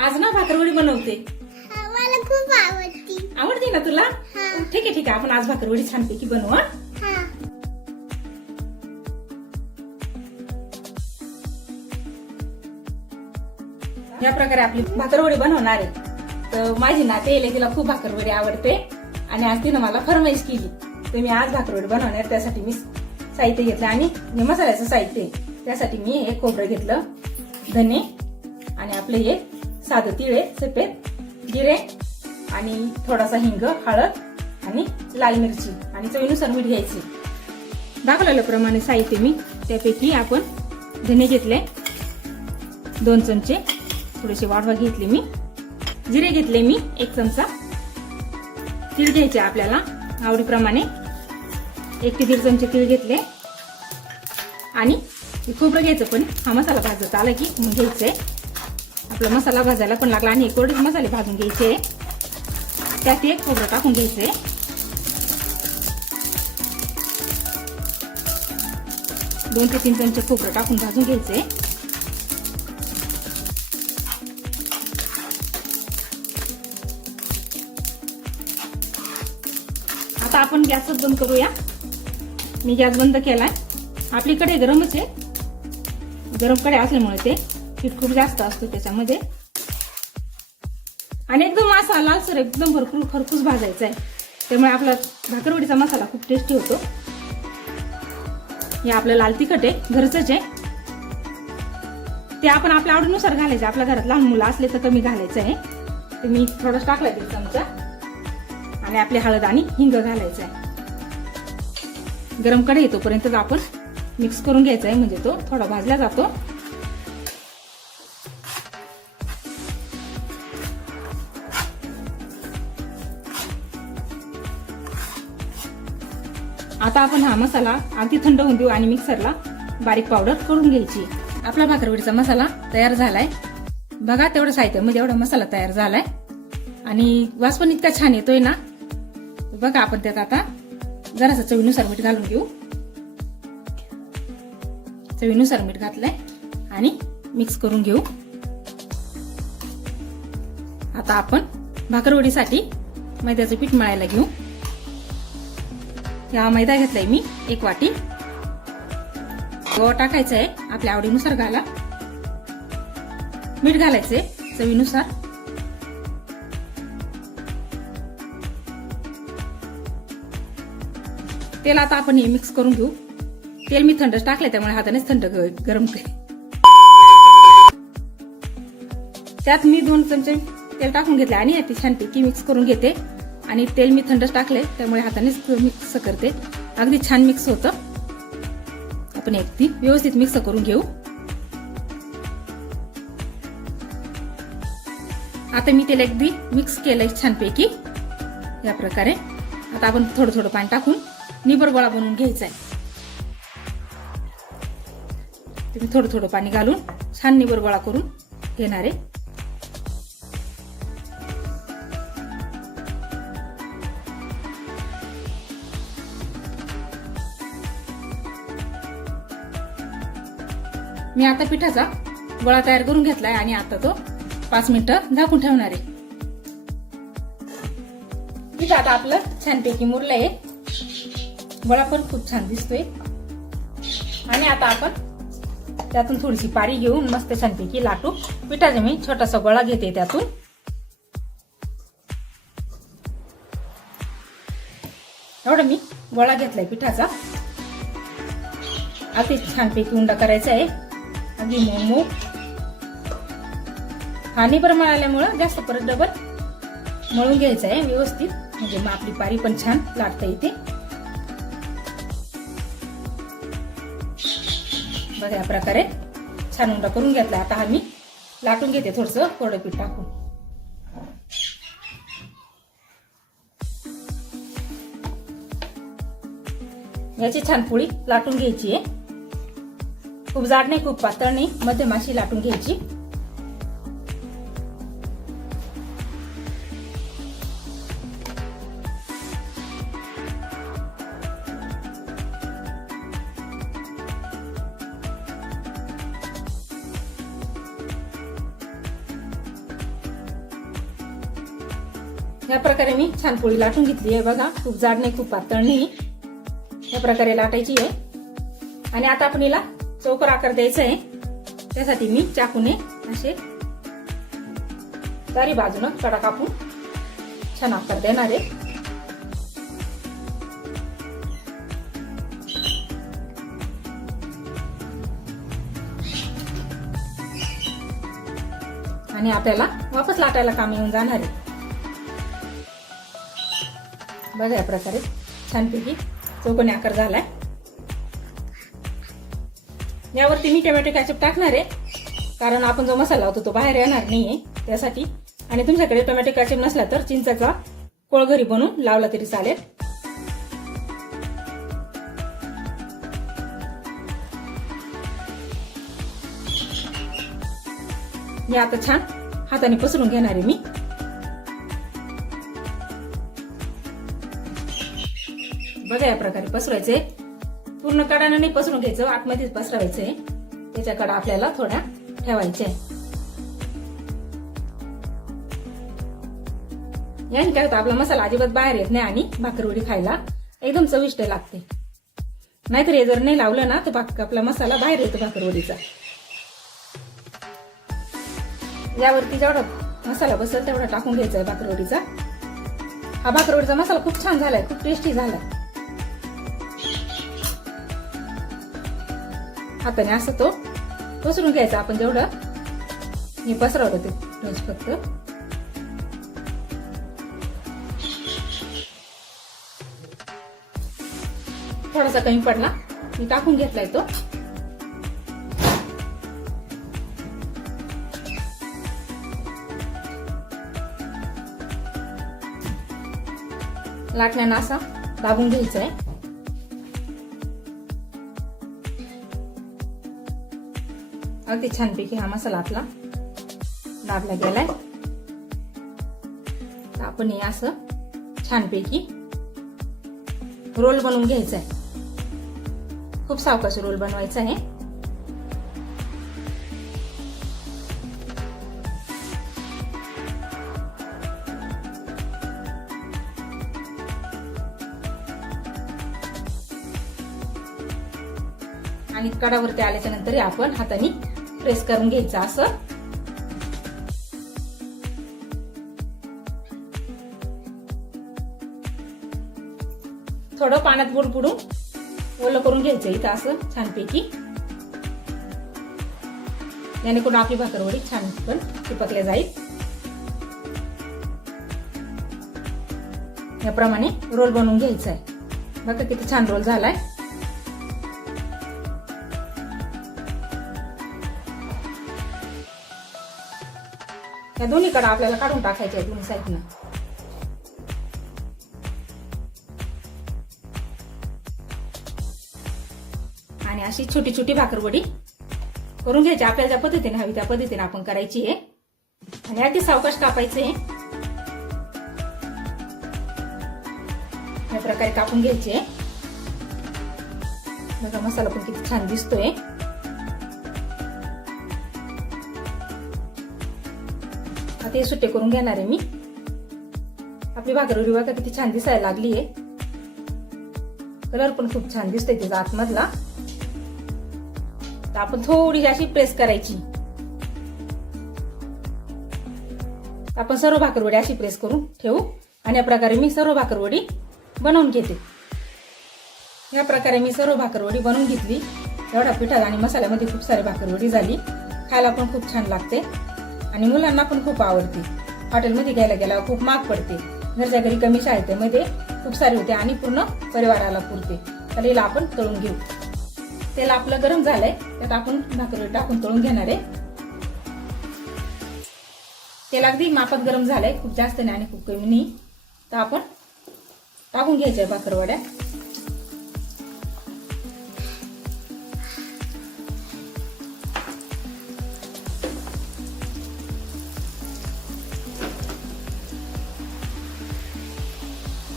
आज ना भाकरवडी बनवते. मला खूप आवडती. आवडते ना तुला? ठीक आहे आपण आज भाकरवडी छानपैकी बनवू. या प्रकारे आपली भाकरवडी बनवणार आहे. तर माझी नाते येईल तिला खूप भाकरवडी आवडते आणि आज तिनं मला फरमाईश केली तर मी आज भाकरवडी बनवणार. त्यासाठी मी साहित्य घेतलं आणि हे मसाल्याचं साहित्य त्यासाठी मी हे खोबरं घेतलं, धने आणि आपले हे साधं तिळे, सफेद जिरे आणि थोडासा हिंग, हळद आणि लाल मिरची आणि चवीनुसार मीठ घ्यायचे. दाखवलेल्याप्रमाणे साहित्य मी त्यापैकी आपण धने घेतले 2 चमचे, थोडेसे वाढवा घेतले मी, जिरे घेतले मी 1 चमचा, तीळ घ्यायचे आपल्याला आवडीप्रमाणे 1 ते 1.5 चमचे तीळ घेतले आणि खोबरं घ्यायचं. पण हा मसाला भाजत आला की मग घ्यायचंय. आपला मसाला भाजायला पण लागला आणि कोरडे मसाले भाजून घ्यायचे. त्यात एक खोबरं टाकून घ्यायचंय. दोन ते 3 चमचे खोबरं टाकून भाजून घ्यायचंय. आता आपण गॅस बंद करूया. मी गॅस बंद केलाय. आपली कढई गरमच आहे. गरम कढई असल्यामुळे ते पीठ खूप जास्त असतो त्याच्यामध्ये आणि एकदम असा लालसर एकदम भरपूर खरपूस भाजायचा आहे. त्यामुळे आपला भाकरवडीचा मसाला खूप टेस्टी होतो. हे आपलं लाल तिखट आहे, घरचंच आहे. ते आपण आपल्या आवडीनुसार घालायचं. आपल्या घरात लहान मुलं असले तर कमी घालायचं आहे. ते मी थोडंच टाकलाय 1 चमचा आणि आपली हळद आणि हिंग घालायचं आहे. गरम कढई येतोपर्यंत आपण मिक्स करून घ्यायचा आहे, म्हणजे तो थोडा भाजला जातो. आता आपण हा मसाला अगदी थंड होऊन देऊ आणि मिक्सरला बारीक पावडर करून घ्यायची. आपला भाकरवडीचा मसाला तयार झालाय. बघा तेवढं साहित्यामध्ये एवढा मसाला तयार झालाय आणि वास पण इतका छान येतोय ना. बघा आपण त्यात आता जरासं चवीनुसार मीठ घालून घेऊ. चवीनुसार मीठ घातलंय आणि मिक्स करून घेऊ. आता आपण भाकरवडीसाठी मैद्याचं पीठ मळायला घेऊ. या मैदा घेतलाय मी 1 वाटी. गोवा टाकायचा आहे, आपल्या आवडीनुसार घाला. मीठ घालायचंय चवीनुसार. तेल आता आपण हे मिक्स करून घेऊ. तेल मी थंडच टाकलंय त्यामुळे हातानेच थंड गरम कर. त्यात मी 2 चमचे तेल टाकून घेतले आणि ते छानपैकी मिक्स करून घेते. आणि तेल मी थंडच टाकले त्यामुळे हातानेच मिक्स करते. अगदी छान मिक्स होतं. आपण अगदी व्यवस्थित मिक्स करून घेऊ. आता मी तेल अगदी मिक्स केलंय छानपैकी या प्रकारे. आता आपण थोडं थोडं पाणी टाकून निबर गोळा बनवून घ्यायचा आहे. तुम्ही थोडं थोडं पाणी घालून छान निबर गोळा करून घेणार आहे. मी आता पिठाचा गोळा तयार करून घेतलाय आणि आता तो 5 मिनिटं झाकून ठेवणार आहे. पीठ आता आपलं छानपैकी मुरलंय. गोळा पण खूप छान दिसतोय आणि आता आपण त्यातून थोडीशी पारी घेऊन मस्त छानपैकी लाटू. पिठाचा मी छोटासा गोळा घेते. त्यातून एवढा मी गोळा घेतलाय पिठाचा. अति छानपैकी उंडा करायचा आहे. अगदी मऊ. हानी प्रमाण आल्यामुळं जास्त परत डबल मळून घ्यायचं आहे व्यवस्थित, म्हणजे मग आपली पारी पण छान लाटता येते. बघा या प्रकारे छान उंडा करून घेतला. आता हा मी लाटून घेते थोडंसं कोरडं पीठ टाकून. याची छान पोळी लाटून घ्यायची आहे. खूप जाड नाही, खूप पातळ नाही, मध्यम अशी लाटून घ्यायची. या प्रकारे मी छान पोळी लाटून घेतली आहे बघा. खूप जाड नाही, खूप पातळ नाही, या प्रकारे लाटायची आहे. आणि आता आपण हिला चौकोर आकार द्यायचा आहे. त्यासाठी मी चाकूने असे चारी बाजूनं कडा कापून छान आकार देणार आहे. आणि आपल्याला वापस लाटायला काम येऊन जाणार आहे. बघा या प्रकारे छानपैकी चौकोनी आकार झालाय. यावरती मी टोमॅटो केचप टाकणार आहे, कारण आपण जो मसाला होतो तो बाहेर येणार नाहीये त्यासाठी. आणि तुमच्याकडे टोमॅटो केचप नसला तर चिंचाचा कोळ घरी बनवून लावला तरी चालेल. हे आता छान हाताने पसरून घेणार आहे मी. बघा या प्रकारे पसरवायचे. पूर्ण कडानं नाही पसरून घ्यायचं, आतमध्येच पसरवायचंय. त्याच्या कडा आपल्याला थोड्या ठेवायच्या. याने काय होतं, आपला मसाला अजिबात बाहेर येत नाही आणि भाकरवडी खायला एकदम चविष्ट लागते. नाहीतर हे जर नाही लावलं ना तर आपला मसाला बाहेर येतो भाकरवडीचा. यावरती जेवढा मसाला बसेल तेवढा टाकून घ्यायचा आहे भाकरवडीचा. हा भाकरवडीचा मसाला खूप छान झालाय, खूप टेस्टी झालाय. हाताने असं तो पसरून घ्यायचा आपण जेवढं हे पसरवलं ते फक्त. थोडासा कमी पडला मी टाकून घेतलाय तो. लाटण्यानं असा दाबून घ्यायचा आहे. अगदी छानपैकी हा मसाला आपला दाबला गेलाय. आपण हे असं छानपैकी रोल बनवून घ्यायचा आहे. खूप सावकाश रोल बनवायचा आहे. आणि कडावरती आल्याच्या नंतर आपण हाताने प्रेस करून घ्यायचं असं. थोडं पाण्यात बुडबुडून ओलं करून घ्यायचं इथं असं छानपैकी. जेणेकरून आपली भाकरवडी छान पण चिपकल्या जाईल. याप्रमाणे रोल बनवून घ्यायचा आहे. बघा किती छान रोल झालाय. या दोन्ही कडा आपल्याला काढून टाकायचे आहे दोन्ही साईडनं. आणि अशी छोटी छोटी भाकरवडी करून घ्यायची. आपल्याला ज्या पद्धतीने हवी त्या पद्धतीने आपण करायची आहे. आणि अगदी सावकाश कापायचे. या प्रकारे कापून घ्यायचे. बघा मसाला पण किती छान दिसतोय. आता हे सुट्टे करून घेणार आहे मी. आपली भाकरवडी बघा किती छान दिसायला लागली आहे. कलर पण खूप छान दिसतोय त्याचा आतमधला. तर आपण थोडी अशी प्रेस करायची. आपण सर्व भाकरवडी अशी प्रेस करून ठेवू. आणि या प्रकारे मी सर्व भाकरवडी बनवून घेते. या प्रकारे मी सर्व भाकरवडी बनवून घेतली. एवढ्या पिठात आणि मसाल्यामध्ये खूप सारी भाकरवडी झाली. खायला पण खूप छान लागते आणि मुलांना पण खूप आवडते. हॉटेलमध्ये घ्यायला गेल्यावर खूप महाग पडते. घरच्या घरी कमी साहित्यामध्ये खूप सारे होते आणि पूर्ण परिवाराला पुरते. तर हिला आपण तळून घेऊ. तेल आपलं गरम झालंय, त्यात आपण भाकरवडी टाकून तळून घेणार आहे. तेल अगदी मापात गरम झालंय, खूप जास्त नाही आणि खूप कमी नाही. तर आपण टाकून घ्यायच्या भाकरवड्या.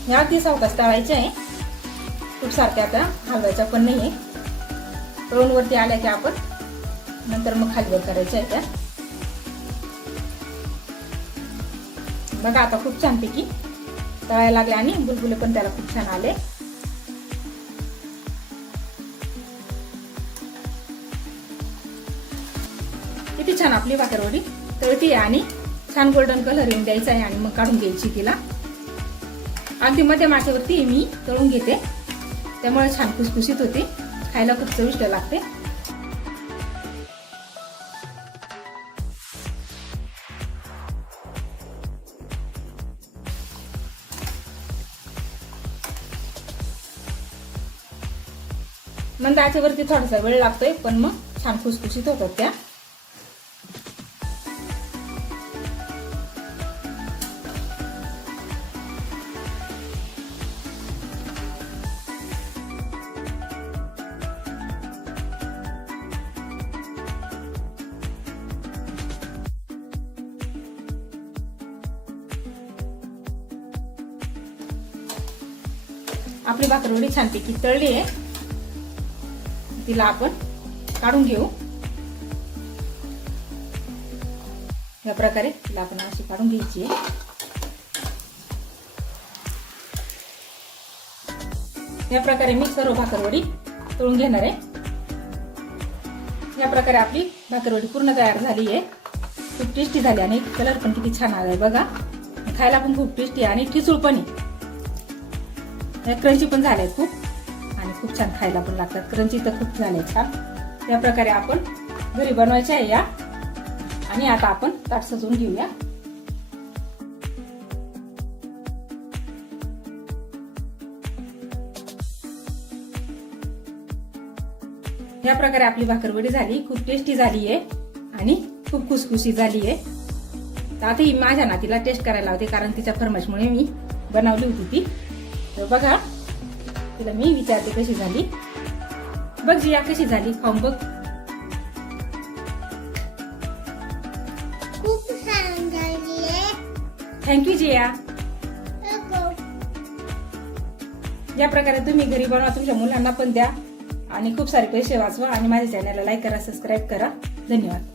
या अगदी सावकाश तळायच्या आहे. खूप सारख्या आता हलवायच्या पण नाहीये. तळून वरती आल्या की आपण नंतर मग खालीवर करायच्या आहे त्या. बघा आता खूप छानपैकी तळायला लागले आणि बुलबुले पण त्याला खूप छान आले. किती छान आपली भाकरवडी तळती आहे आणि छान गोल्डन कलर येऊन द्यायचा आहे आणि मग काढून घ्यायची तिला. अगदी मध्यम आचेवरती मी तळून घेते, त्यामुळे छान खुसखुशीत होते, खायला खूप चविष्ट लागते. मंद आचेवरती थोडासा वेळ लागतोय, पण मग छान खुसखुशीत होतात त्या. आपली भाकरवडी छानपैकी तळली आहे, तिला आपण काढून घेऊ. या प्रकारे तिला आपण अशी काढून घ्यायची आहे. या प्रकारे मी सर्व भाकरवडी तळून घेणार आहे. या प्रकारे आपली भाकरवडी पूर्ण तयार झाली आहे. खूप टेस्टी झाली आणि कलर पण किती छान आलाय बघा. खायला पण खूप टेस्टी आणि ठिसूळ पण आहे. क्रंची पण झाले खूप आणि खूप छान खायला पण लागतात. क्रंची तर खूप झाले छान. या प्रकारे आपण घरी बनवायच्या आहे या. आणि आता आपण ताट सजवून घेऊया. या प्रकारे आपली भाकरवडी झाली, खूप टेस्टी झाली आहे आणि खूप खुसखुशीत झाली आहे. तर आता ही माझ्या नातीला टेस्ट करायला होते, कारण तिच्या फरमाईशमुळे मी बनवली होती ती. तर बघा, तिला मी विचारते कशी झाली. बघ जिया कशी झाली, खाऊन बघ. खूप छान झाली आहे. थँक्यू जिया. या प्रकारे तुम्ही घरी बनवा, तुमच्या मुलांना पण द्या आणि खूप सारे पैसे वाचवा. आणि माझ्या चॅनलला लाईक करा, सबस्क्राईब करा. धन्यवाद.